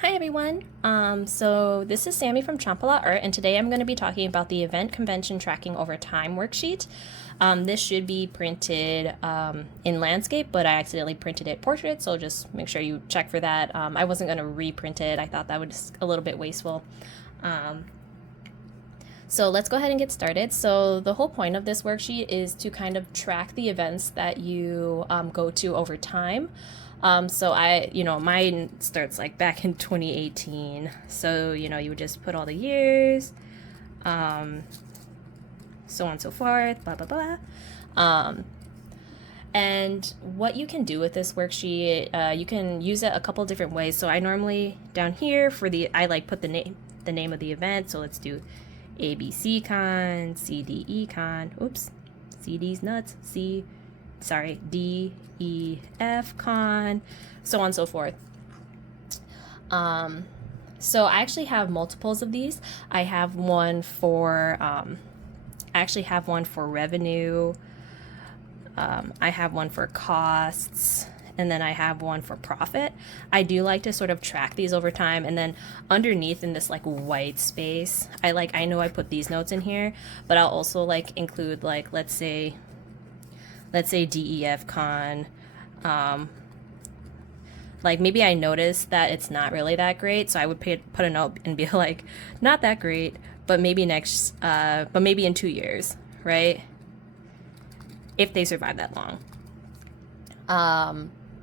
Hi everyone. So this is Sammy from Chompalot Art, and today I'm going to be talking about the event convention tracking over time worksheet. This should be printed in landscape, but I accidentally printed it portrait, so just make sure you check for that. I wasn't going to reprint it. I thought that was a little bit wasteful. So let's go ahead and get started. So the whole point of this worksheet is to kind of track the events that you go to over time. So mine starts like back in 2018. So, you would just put all the years, so on and so forth, blah, blah, blah. And what you can do with this worksheet, you can use it a couple different ways. So I normally down here I put the name of the event. So let's do ABC con, CDE con, oops, CD's nuts, D, E, F con, so on and so forth. So I actually have multiples of these. I have one for, revenue. I have one for costs, and then I have one for profit. I do like to sort of track these over time, and then underneath in this like white space, I know I put these notes in here, but I'll also like include like, let's say DEF con, like maybe I noticed that it's not really that great, so I would put a note and be like, not that great, but maybe maybe in 2 years, right? If they survive that long.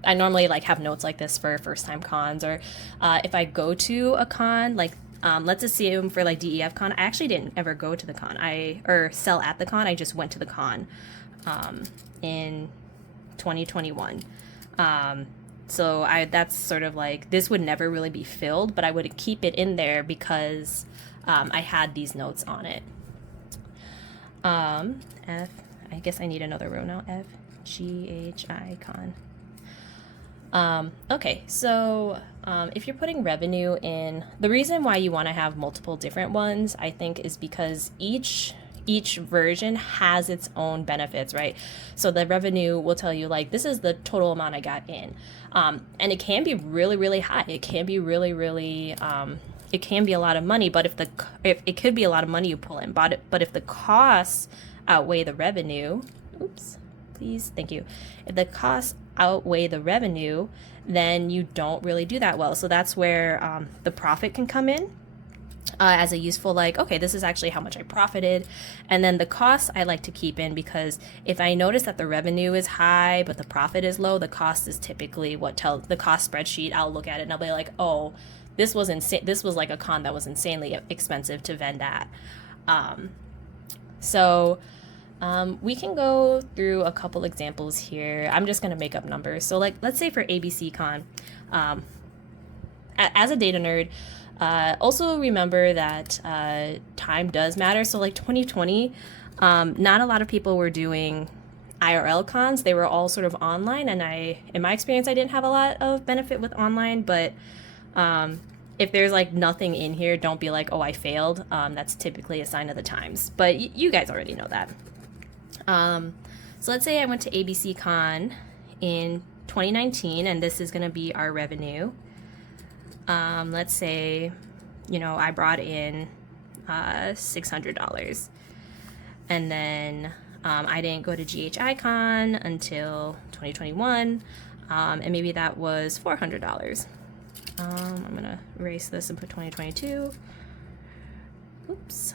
I normally like have notes like this for first time cons, or if I go to a con, like let's assume for like DEF con, I actually didn't ever go to the con, or sell at the con, I just went to the con in 2021. So that's sort of like, this would never really be filled, but I would keep it in there because I had these notes on it. F, I guess I need another row now. F, G, H, I, con. Okay, so if you're putting revenue in, the reason why you want to have multiple different ones, I think, is because each version has its own benefits, right? So the revenue will tell you like, this is the total amount I got in, and it can be really, really high. It can be really, really, it can be a lot of money. But if it could be a lot of money you pull in, but if the costs outweigh the revenue, oops, please, thank you. If the costs outweigh the revenue, then you don't really do that well. So that's where the profit can come in. As a useful, like, okay, this is actually how much I profited. And then the costs I like to keep in, because if I notice that the revenue is high but the profit is low, the cost is typically what tells the cost spreadsheet. I'll look at it and I'll be like, oh, this was insane. This was like a con that was insanely expensive to vend at. We can go through a couple examples here. I'm just going to make up numbers. So like, let's say for ABC con, as a data nerd, also remember that time does matter. So like 2020, not a lot of people were doing IRL cons. They were all sort of online, and in my experience, I didn't have a lot of benefit with online. But if there's like nothing in here, don't be like, oh, I failed. That's typically a sign of the times. But you guys already know that. So let's say I went to ABC Con in 2019, and this is going to be our revenue. Let's say, I brought in $600, and then I didn't go to GHI Con until 2021, and maybe that was $400. I'm going to erase this and put 2022. Oops.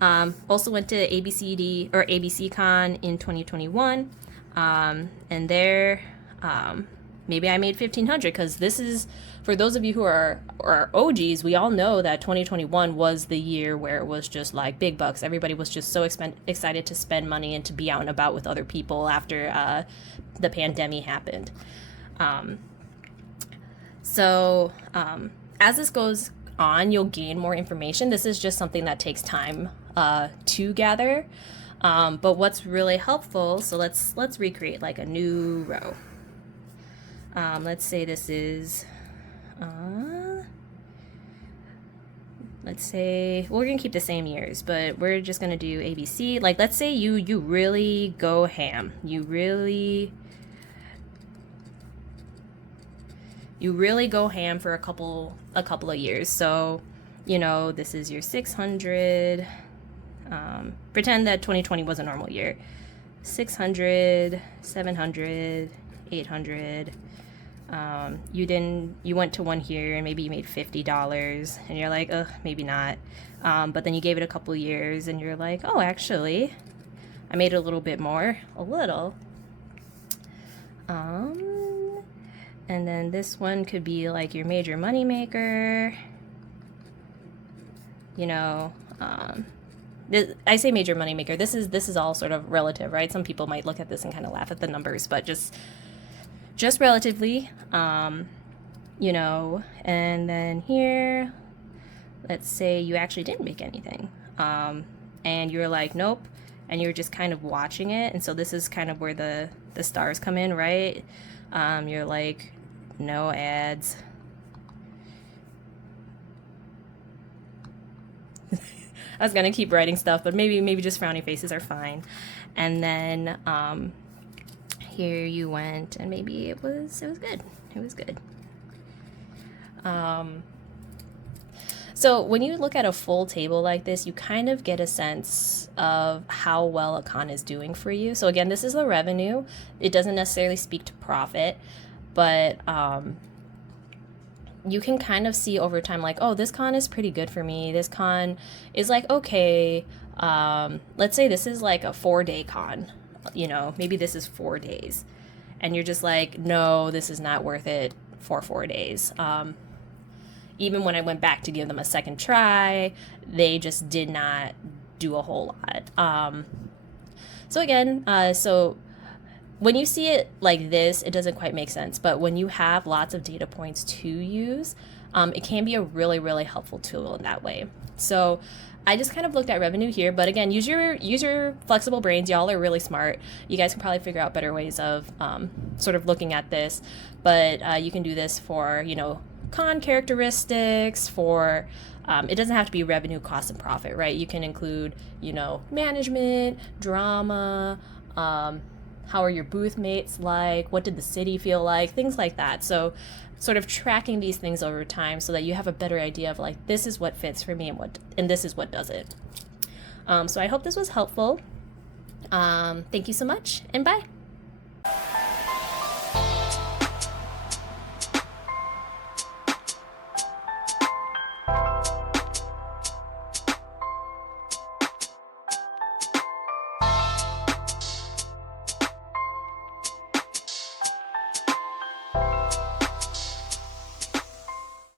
Also went to ABC Con in 2021, and there, maybe I made $1,500, because this is, for those of you who are OGs, we all know that 2021 was the year where it was just like big bucks. Everybody was just so excited to spend money and to be out and about with other people after the pandemic happened. As this goes on, you'll gain more information. This is just something that takes time to gather, but what's really helpful, so let's recreate like a new row. Let's say this is, let's say, we're gonna keep the same years, but we're just gonna do ABC. Like, let's say you really go ham. You you really go ham for a couple of years. So, you know, this is your 600. Pretend that 2020 was a normal year. 600, 700, 800. You went to one here and maybe you made $50 and you're like, ugh, maybe not. But then you gave it a couple years and you're like, oh, actually, I made a little bit more, a little. And then this one could be like your major money maker. You know, I say major money maker. This is all sort of relative, right? Some people might look at this and kind of laugh at the numbers, but just relatively, you know. And then here, let's say you actually didn't make anything, and you're like, nope, and you're just kind of watching it. And so this is kind of where the stars come in, right? You're like, no ads. I was gonna keep writing stuff, but maybe just frowny faces are fine. And then here you went, and maybe it was good. It was good. So when you look at a full table like this, you kind of get a sense of how well a con is doing for you. So again, this is the revenue. It doesn't necessarily speak to profit, but you can kind of see over time, like, oh, this con is pretty good for me. This con is like, okay, let's say this is like a 4-day con, you know, maybe this is 4 days. And you're just like, no, this is not worth it for 4 days. Even when I went back to give them a second try, they just did not do a whole lot. So again, so when you see it like this, it doesn't quite make sense. But when you have lots of data points to use, it can be a really, really helpful tool in that way. So I just kind of looked at revenue here, but again, use your flexible brains. Y'all are really smart. You guys can probably figure out better ways of sort of looking at this. But you can do this for, you know, con characteristics, for it doesn't have to be revenue, cost, and profit, right? You can include, you know, management, drama, how are your booth mates like, what did the city feel like, things like that. So sort of tracking these things over time so that you have a better idea of like, this is what fits for me and this is what doesn't. So I hope this was helpful. Thank you so much, and bye.